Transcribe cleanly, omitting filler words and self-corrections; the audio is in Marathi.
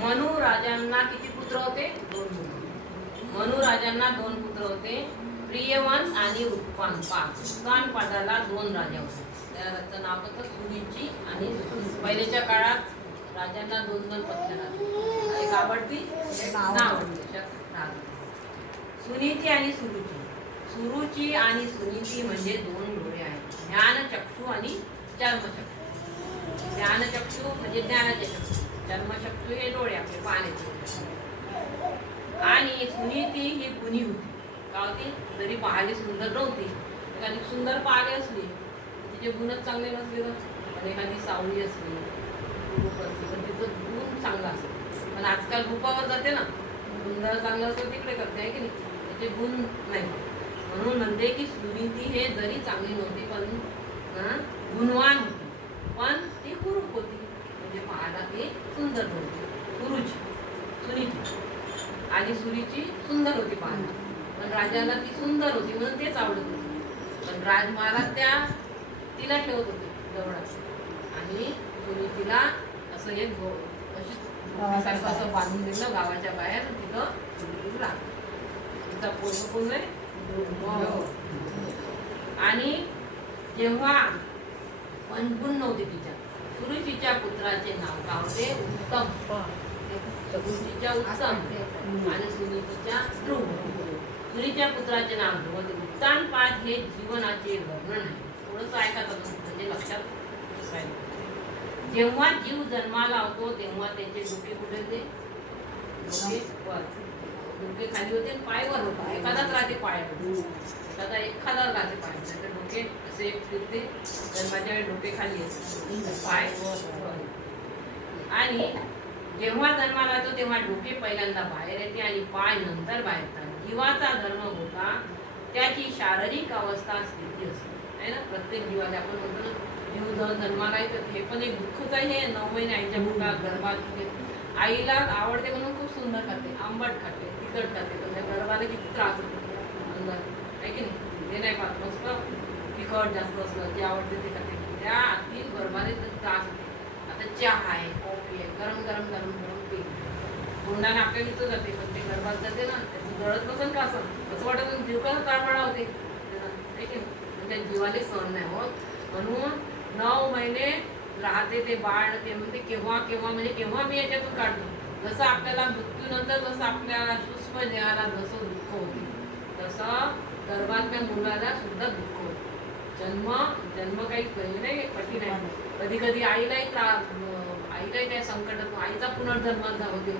मनु राजांना किती पुत्र होते? 2 पुत्र. मनु राजांना 2 पुत्र होते, प्रियवंत आणि उत्तानपाद. उत्तानपादाला 2 राजा होते. त्याचं नाव होतं सुनीची आणि पहिल्याच्या काळात राजांना 2 पत्नी, एक आवडती एक नावडती. सुनीती आणि सुरुची. सुरुची आणि सुनीती म्हणजे 2 डोळे आहेत, ज्ञानचक्षु आणि चर्मचक्षु. ज्ञानचक्षु म्हणजे ज्ञानाचे चक्षु, चर्मचक्षु हे डोळे आपले पाहण्याचे. आणि सुनीती ही गुणी होती. का होती? जरी पाहायला सुंदर नव्हती, एखादी सुंदर पाहायला असली, तिचे गुणच चांगले नसले तर, एखादी सावळी असली, रूप असली तर तिचं गुण चांगला असेल. पण आजकाल रूपावर जाते ना, सुंदर चांगलं असं तिकडे करते आहे की नाही, त्याचे गुण नाही. म्हणून म्हणते की सुनीती हे जरी चांगली नव्हती पण गुणवान होती, पण ती कुरूप होती, म्हणजे पाहायला ती सुंदर नव्हती. सुरुची सुनीती आणि सुरीची सुंदर होती पाहायला, पण राजाला ती सुंदर होती म्हणून तेच आवडत होती. पण राजमहाराज त्या तिला ठेवत होते जवळच, आणि सुनीतीला असं एक सारखं असं बांधून दिलं गावाच्या बाहेर. तिथं तिचा पोरग कोण आहे? आणि जेव्हा पंचगुण नव्हते तिच्या, सुरुचीच्या पुत्राचे नाव काय होते? उत्तम. सुरुचीच्या उत्तम आणि सुनीतीच्या ध्रुव. सुरीच्या पुत्राचे नाव ध्रुव. उत्तानपाद हे जीवनाचे वर्णन आहे. थोडंसं ऐका म्हणजे लक्षात राहील. जेव्हा जीव जन्माला होतो तेव्हा त्याचे डोके कुठे होते? डोके वर, डोके खाली होते, पाय वर होता. एखादाच राहते पायावर, एखादा राहते पाय, डोके असे फिरते. जन्माच्या वेळी डोके खाली असते, पाय वर. आणि जेव्हा जन्माला येतो तेव्हा डोके पहिल्यांदा बाहेर येते आणि पाय नंतर बाहेर येतात. जीवाचा धर्म होता त्याची शारीरिक अवस्था स्थिती असते, आहे ना. प्रत्येक जीवाला आपण म्हणतो ना, जीव जर जन्माला येतो, हे पण एक दुःखच आहे. हे 9 महिने आईच्या मुखात गर्भात आईला आवडते म्हणून खूप सुंदर खाते, आंबट खाते, तिखट खाते, पण त्या गर्भाला किती त्रास होतो अंगात, आहे की नाही. ते नाही पाहत, मस्त तिखट जास्त असलं जे आवडते ते खाते, त्या आतील गर्भाने त्रास होते. आता चहा आहे, कॉफी आहे, गरम गरम गरम गरम पी, तोंडाने आपल्याला इथं जाते, पण ते गर्भात जाते ना, त्याचं जळत बसन का असं वाटत जीवकाचा ताळमळा होते, आहे की नाही. त्या जीवाले सहन नाही होत, म्हणून 9 महिने राहते ते बाळ. ते म्हणते केव्हा केव्हा म्हणजे केव्हा मी याच्यातून काढतो. जसं आपल्याला मृत्यूनंतर जसं आपल्याला सूक्ष्म देहाला जसं दुःख होते, तसं गर्भातल्या मुलाला सुद्धा दुःख होते. जन्म काही नाही कठीण आहे. कधी कधी आईलाही त्या संकटात आईचा पुनर्जन्म होते.